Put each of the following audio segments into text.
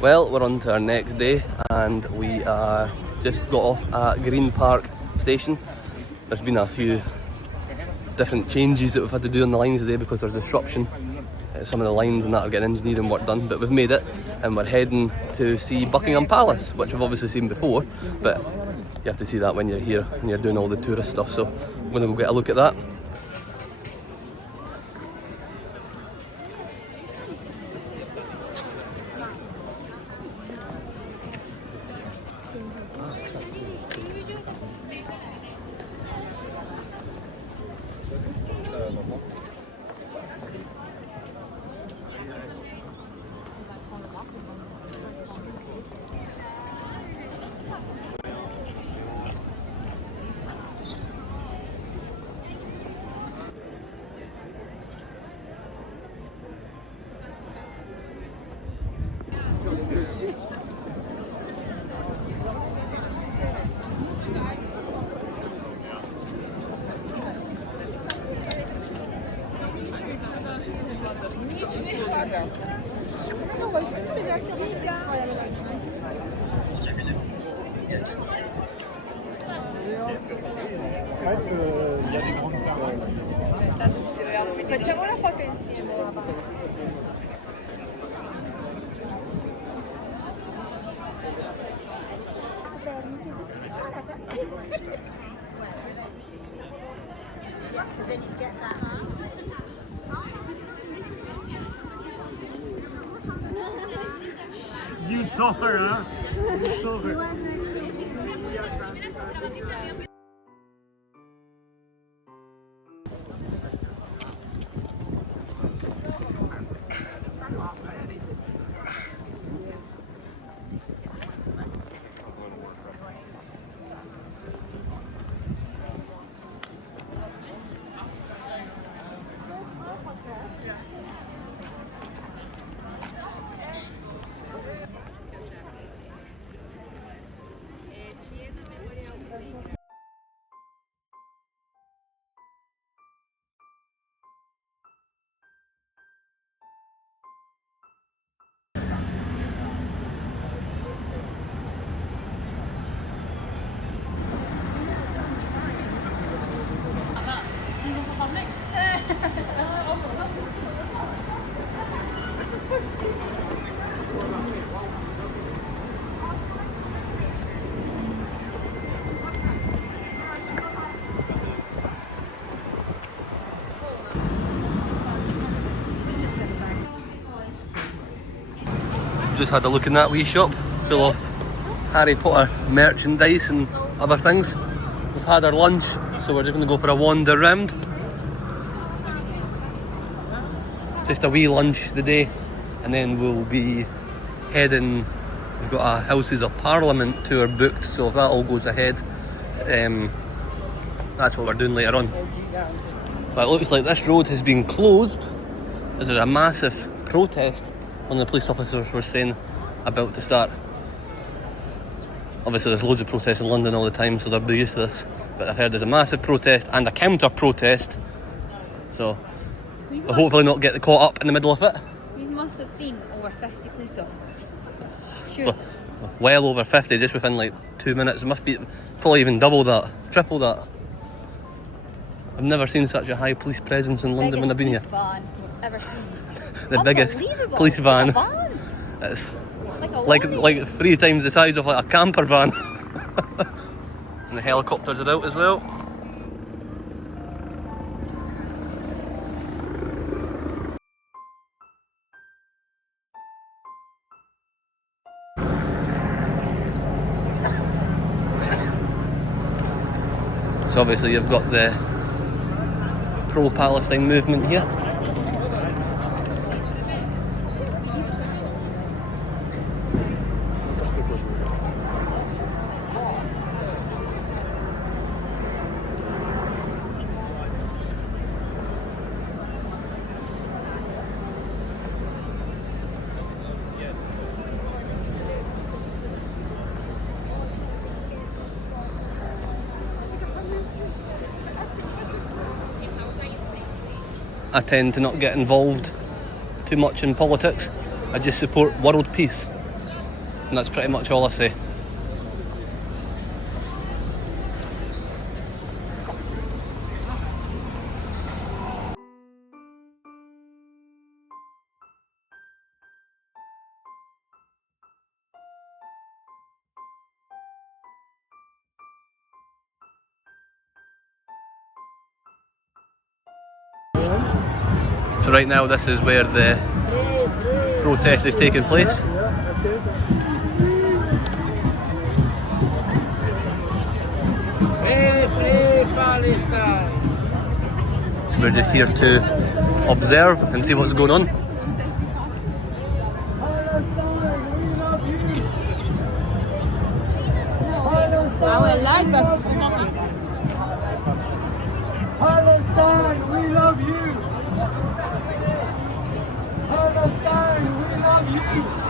Well, we're on to our next day and we just got off at Green Park Station. There's been a few different changes that we've had to do on the lines today because there's disruption. Some of the lines and that are getting engineering work done, but we've made it and we're heading to see Buckingham Palace, which we've obviously seen before, but you have to see that when you're here and you're doing all the tourist stuff, so I'm going to go get a look at that. Facciamo una foto insieme. Then you get that, huh? You saw her, huh? You saw her. Just had a look in that wee shop full of Harry Potter merchandise and other things. We've had our lunch, so we're just going to go for a wander round. Just a wee lunch today, and then we'll be heading. We've got a Houses of Parliament tour booked, so if that all goes ahead, that's what we're doing later on. But it looks like this road has been closed as there's a massive protest. One of the police officers were saying about to start. Obviously there's loads of protests in London all the time, so they'll be used to this. But I've heard there's a massive protest and a protest, so we'll hopefully not get caught up in the middle of it. We must have seen over 50 police officers. Sure. Well over 50 just within like 2 minutes. It must be probably even double that, triple that. I've never seen such a high police presence in London when I've been here. Biggest van we've ever seen. The biggest police van. It's like 3 times the size of like a camper van. And the helicopters are out as well. So obviously you've got the pro-Palestine movement here. I tend to not get involved too much in politics. I just support world peace. And that's pretty much all I say. So right now this is where the protest is taking place. So we're just here to observe and see what's going on. Our life Palestine, we love you! Palestine, we love you!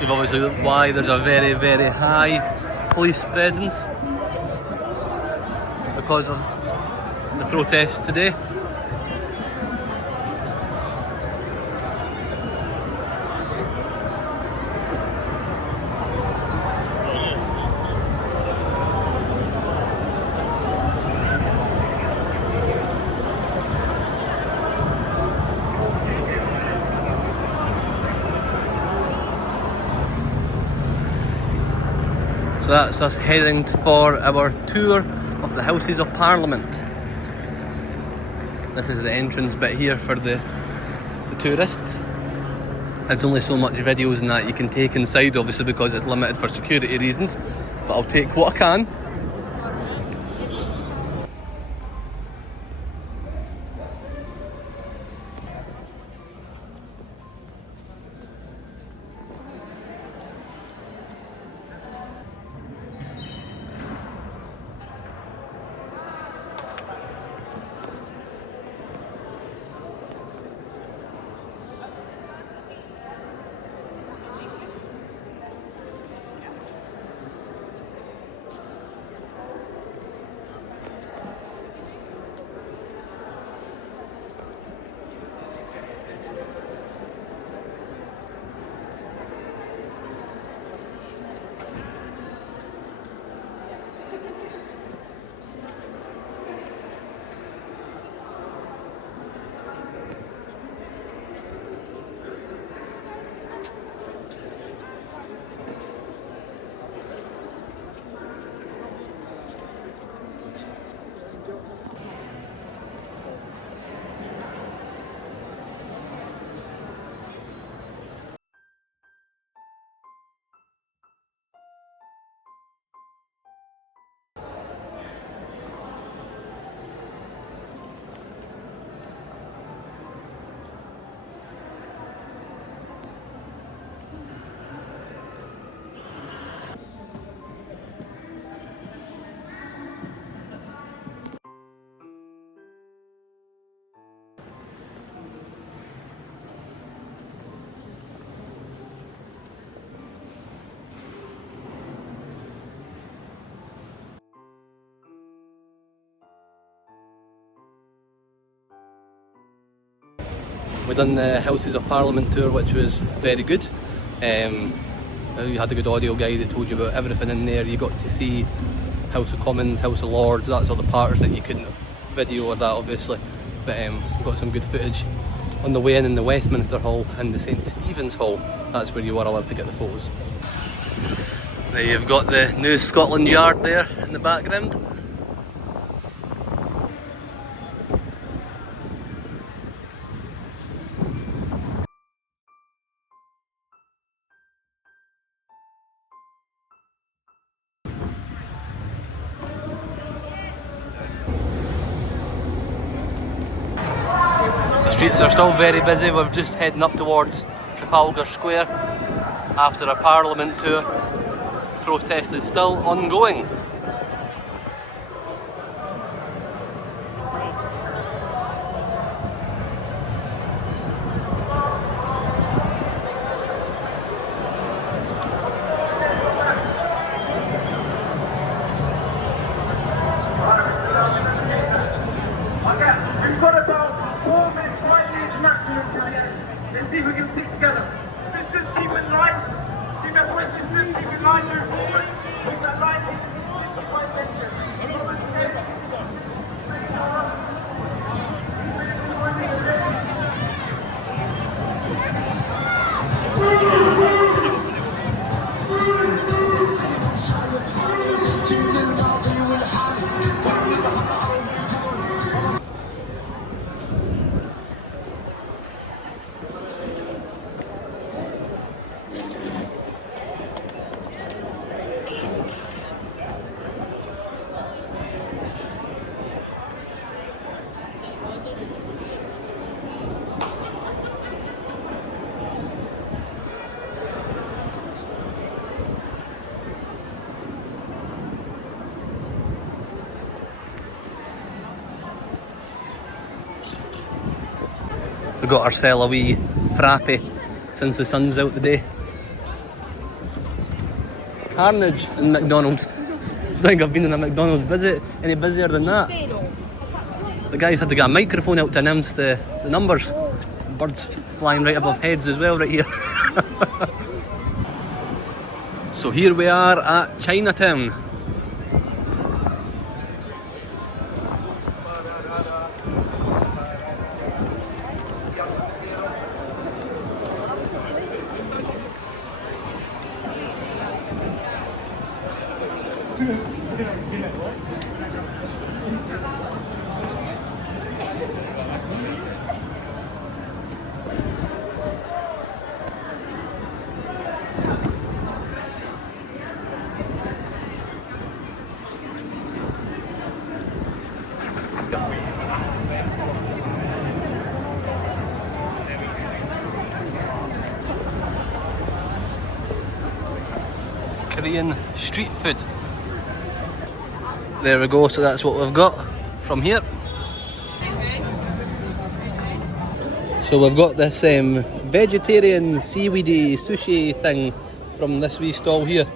You've obviously looked why there's a very, very high police presence because of the protests today. So that's us heading for our tour of the Houses of Parliament. This is the entrance bit here for the tourists. There's only so much videos and that you can take inside, obviously, because it's limited for security reasons, but I'll take what I can. We done the Houses of Parliament tour, which was very good. You had a good audio guide that told you about everything in there. You got to see House of Commons, House of Lords, that's all the parts that you couldn't video or that obviously. But we got some good footage on the way in the Westminster Hall and the St Stephen's Hall. That's where you were allowed to get the photos. Now you've got the new Scotland Yard there in the background. The streets are still very busy. We're just heading up towards Trafalgar Square after a Parliament tour. Protest is still ongoing. We've got about 4 minutes, 5 minutes maximum till the end. Let's see if we can stick together. Just keep it light. See my voice is just keep it light, move forward. Keep that light, keep it 55 seconds. We got ourselves a wee frappy since the sun's out today. Carnage in McDonald's. Don't think I've been in a McDonald's any busier than that. The guys had to get a microphone out to announce the numbers. Birds flying right above heads as well right here. So here we are at Chinatown. Korean street food. There we go, so that's what we've got from here. So we've got this vegetarian seaweedy sushi thing from this wee stall here.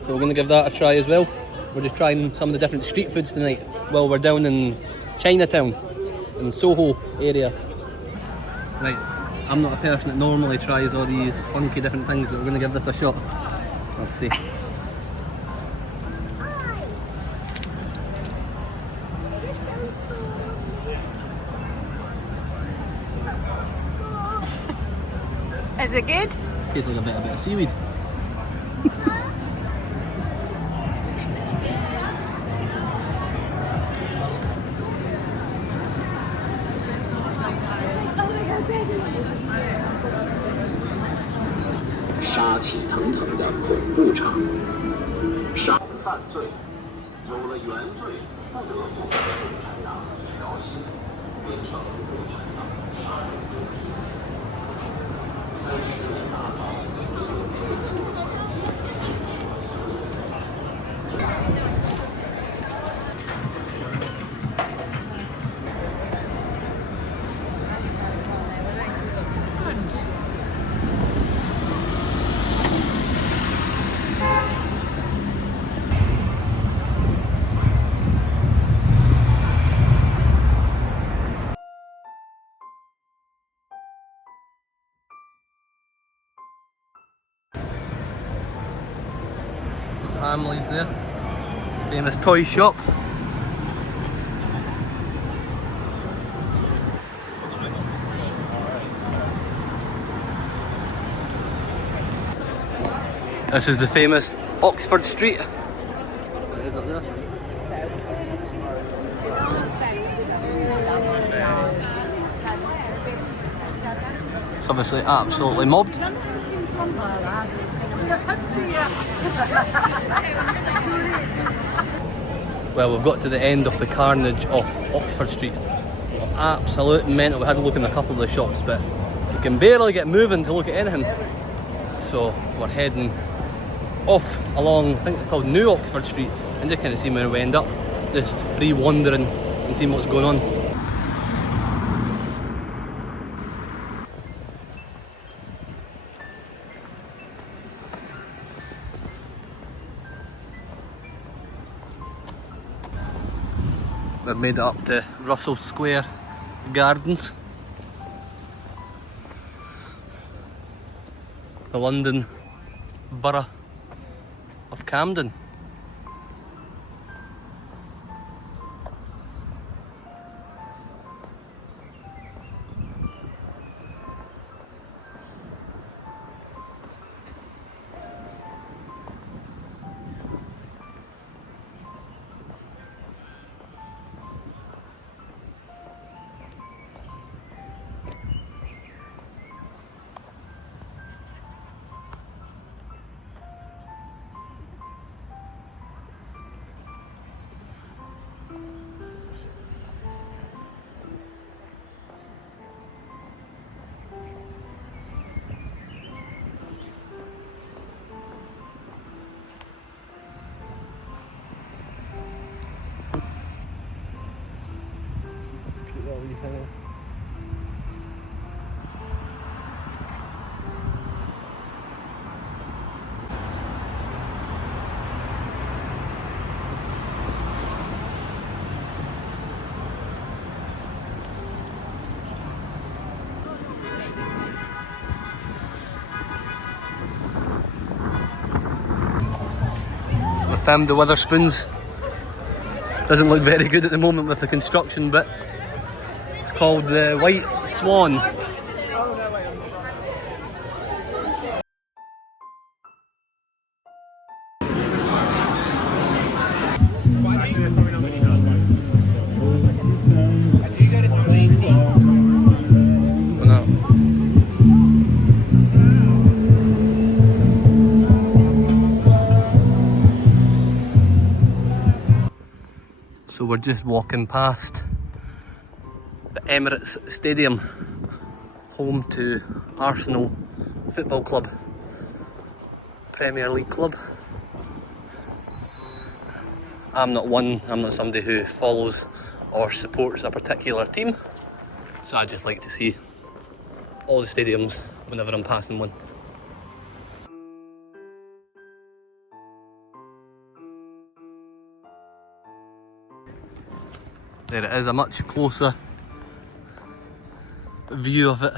So we're going to give that a try as well. We're just trying some of the different street foods tonight while we're down in Chinatown, in Soho area. Right, I'm not a person that normally tries all these funky different things, but we're going to give this a shot. Let's see. Is it good? Tastes like a bit of seaweed. Hamley's there. Famous toy shop. This is the famous Oxford Street. It's obviously absolutely mobbed. Well, we've got to the end of the carnage of Oxford Street. Absolute mental. We had a look in a couple of the shops, but you can barely get moving to look at anything. So we're heading off along, I think it's called New Oxford Street, and just kind of see where we end up. Just free wandering and seeing what's going on. We've made it up to Russell Square Gardens. The London Borough of Camden. We found the Witherspoons. Doesn't look very good at the moment with the construction, but it's called the White Swan. So we're just walking past the Emirates Stadium, home to Arsenal Football Club, Premier League club. I'm not somebody who follows or supports a particular team, so I just like to see all the stadiums whenever I'm passing one. There it is, a much closer view of it.